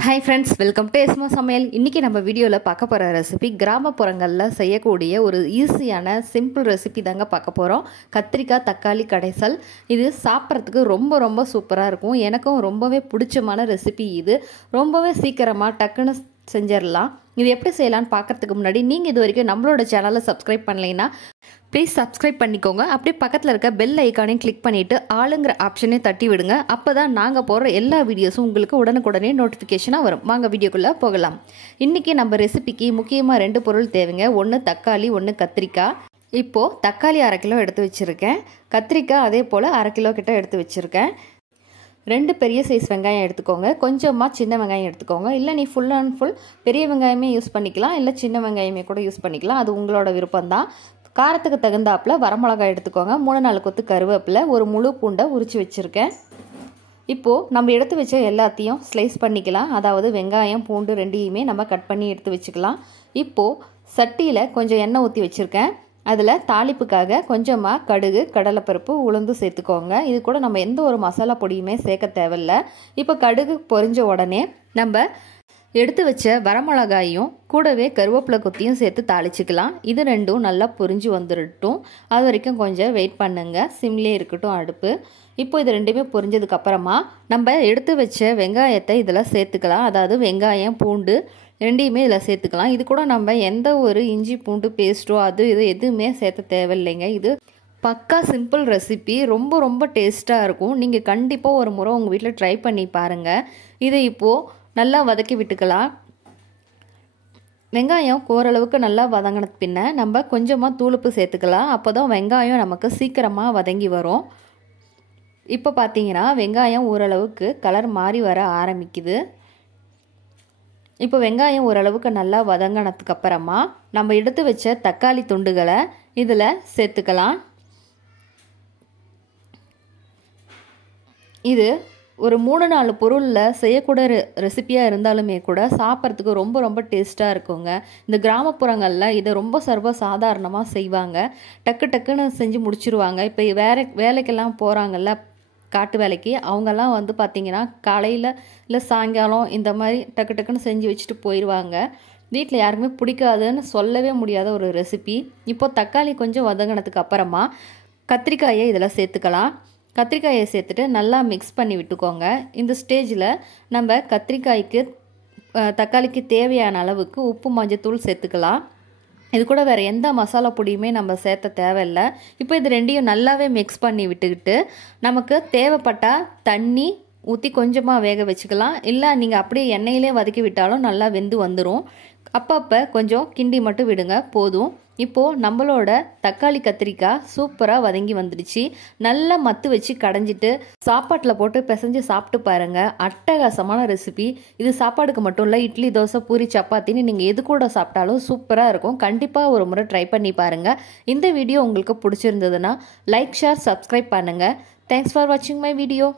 Hi friends, welcome to Esmo Samayal. இன்னைக்கு நம்ம வீடியோல பார்க்க போற ரெசிபி கிராமப்புறங்கள்ல செய்யக்கூடிய ஒரு ஈஸியான சிம்பிள் ரெசிபி தாங்க பார்க்க போறோம். கத்திரிக்காய் தக்காளி கடைசல். இது சாப்பிட்றதுக்கு ரொம்ப சூப்பரா இருக்கும். எனக்கும் ரொம்பவே பிடிச்சமான ரெசிபி இது. ரொம்பவே சீக்கிரமா டக்குன்னு செஞ்சிரலாம். இது எப்படி செய்யலாம்னு பார்க்கிறதுக்கு முன்னாடி நீங்க இதுவரைக்கும் நம்மளோட சேனலை சப்ஸ்கிரைப் பண்ணலைனா ப்ளீஸ் சப்ஸ்கிரைப் பண்ணிக்கோங்க. அப்படியே பக்கத்தில் இருக்க பெல் ஐக்கானையும் கிளிக் பண்ணிவிட்டு ஆளுங்கிற ஆப்ஷனையும் தட்டி விடுங்க. அப்போ தான் நாங்கள் போடுற எல்லா வீடியோஸும் உங்களுக்கு உடனுக்குடனே நோட்டிஃபிகேஷனாக வரும். வாங்க வீடியோக்குள்ளே போகலாம். இன்றைக்கி நம்ம ரெசிபிக்கு முக்கியமாக 2 பொருள் தேவைங்க. ஒன்று தக்காளி, ஒன்று கத்திரிக்காய். இப்போது தக்காளி 1/2 கிலோ எடுத்து வச்சுருக்கேன். கத்திரிக்காய் அதே போல் 1/2 கிலோ கிட்ட எடுத்து வச்சுருக்கேன். 2 பெரிய சைஸ் வெங்காயம் எடுத்துக்கோங்க. கொஞ்சமாக சின்ன வெங்காயம் எடுத்துக்கோங்க. இல்லை நீ ஃபுல் அண்ட் ஃபுல் பெரிய வெங்காயமே யூஸ் பண்ணிக்கலாம், இல்லை சின்ன வெங்காயமே கூட யூஸ் பண்ணிக்கலாம். அது உங்களோட விருப்பம்தான். காரத்துக்கு தகுந்தாப்பில் வரமிளகாய் எடுத்துக்கோங்க. 3-4 கொத்து கருவேப்பிலை, ஒரு முழு பூண்டை உரித்து வச்சுருக்கேன். இப்போது நம்ம எடுத்து வச்ச எல்லாத்தையும் ஸ்லைஸ் பண்ணிக்கலாம். அதாவது வெங்காயம் பூண்டு ரெண்டையுமே நம்ம கட் பண்ணி எடுத்து வச்சுக்கலாம். இப்போது சட்டியில் கொஞ்சம் எண்ணெய் ஊற்றி வச்சுருக்கேன். அதில் தாளிப்புக்காக கொஞ்சமாக கடுகு, கடலைப்பருப்பு, உளுந்து சேர்த்துக்கோங்க. இது கூட நம்ம எந்த ஒரு மசாலா பொடியுமே சேர்க்க தேவையில்லை. இப்போ கடுகு பொரிஞ்ச உடனே நம்ம எடுத்து வச்ச வரமிளகாயும் கூடவே கருவேப்பிலை கொத்தியும் சேர்த்து தாளிச்சிக்கலாம். இது ரெண்டும் நல்லா பொரிஞ்சு வந்துடட்டும். அது வரைக்கும் கொஞ்சம் வெயிட் பண்ணுங்க. சிம்லேயே இருக்கட்டும் அடுப்பு. இப்போ இது ரெண்டுமே பொரிஞ்சதுக்கப்புறமா நம்ம எடுத்து வச்ச வெங்காயத்தை இதில் சேர்த்துக்கலாம். அதாவது வெங்காயம் பூண்டு ரெண்டையுமே இதில் சேர்த்துக்கலாம். இது கூட நம்ம எந்த ஒரு இஞ்சி பூண்டு பேஸ்ட்டோ அது இது எதுவுமே சேர்த்த தேவையில்லைங்க. இது பக்கா சிம்பிள் ரெசிபி. ரொம்ப டேஸ்ட்டாக இருக்கும். நீங்கள் கண்டிப்பாக ஒரு முறை உங்கள் வீட்டில் ட்ரை பண்ணி பாருங்கள். இதை இப்போது நல்லா வதக்கி விட்டுக்கலாம். வெங்காயம் ஓரளவுக்கு நல்லா வதங்கின பின்ன நம்ம கொஞ்சமாக தூளுப்பு சேர்த்துக்கலாம். அப்போ தான் வெங்காயம் நமக்கு சீக்கிரமாக வதங்கி வரும். இப்போ பார்த்தீங்கன்னா வெங்காயம் ஓரளவுக்கு கலர் மாறி வர ஆரம்பிக்குது. இப்போ வெங்காயம் ஓரளவுக்கு நல்லா வதங்கினதுக்கு அப்புறமா நம்ம எடுத்து வச்ச தக்காளி துண்டுகளை இதில் சேர்த்துக்கலாம். இது ஒரு 3-4 பொருளில் செய்யக்கூடிய ரெசிபியாக இருந்தாலுமே கூட சாப்பிட்றதுக்கு ரொம்ப டேஸ்ட்டாக இருக்குங்க. இந்த கிராமப்புறங்களில் இதை ரொம்ப சர்வசாதாரணமாக செய்வாங்க. டக்குன்னு செஞ்சு முடிச்சிருவாங்க. இப்போ வேலைக்கெல்லாம் போகிறாங்கல்ல, காட்டு வேலைக்கு, அவங்கெல்லாம் வந்து பார்த்திங்கன்னா காலையில் இல்லை சாயங்காலம் இந்த மாதிரி டக்குன்னு செஞ்சு வச்சுட்டு போயிடுவாங்க. வீட்டில் யாருக்குமே பிடிக்காதுன்னு சொல்லவே முடியாத ஒரு ரெசிபி. இப்போது தக்காளி கொஞ்சம் வதங்கினதுக்கு அப்புறமா கத்திரிக்காயை இதில் சேர்த்துக்கலாம். கத்திரிக்காயை சேர்த்துட்டு நல்லா மிக்ஸ் பண்ணி விட்டுக்கோங்க. இந்த ஸ்டேஜில் நம்ம கத்திரிக்காய்க்கு தக்காளிக்கு தேவையான அளவுக்கு உப்பு மஞ்சத்தூள் சேர்த்துக்கலாம். இது கூட வேறு எந்த மசாலா பொடியுமே நம்ம சேர்த்த தேவையில்லை. இப்போ இது ரெண்டையும் நல்லாவே மிக்ஸ் பண்ணி விட்டுக்கிட்டு நமக்கு தேவைப்பட்டால் தண்ணி ஊற்றி கொஞ்சமாக வேக வச்சுக்கலாம். இல்லை நீங்கள் அப்படியே எண்ணெயிலே வதக்கி விட்டாலும் நல்லா வெந்து வந்துடும். அப்பப்போ கொஞ்சம் கிண்டி மட்டும் விடுங்க, போதும். இப்போது நம்மளோட தக்காளி கத்திரிக்காய் சூப்பராக வதங்கி வந்துடுச்சு. நல்லா மத்து வச்சு கடைஞ்சிட்டு சாப்பாட்டில் போட்டு பிசைஞ்சு சாப்பிட்டு பாருங்கள். அட்டகாசமான ரெசிபி இது. சாப்பாடுக்கு மட்டும் இல்லை, இட்லி, தோசை, பூரி, சப்பாத்தின்னு நீங்கள் எது கூட சாப்பிட்டாலும் சூப்பராக இருக்கும். கண்டிப்பாக ஒரு முறை ட்ரை பண்ணி பாருங்கள். இந்த வீடியோ உங்களுக்கு பிடிச்சிருந்ததுன்னா லைக், ஷேர், சப்ஸ்கிரைப் பண்ணுங்கள். தேங்க்ஸ் ஃபார் வாட்சிங் மை வீடியோ.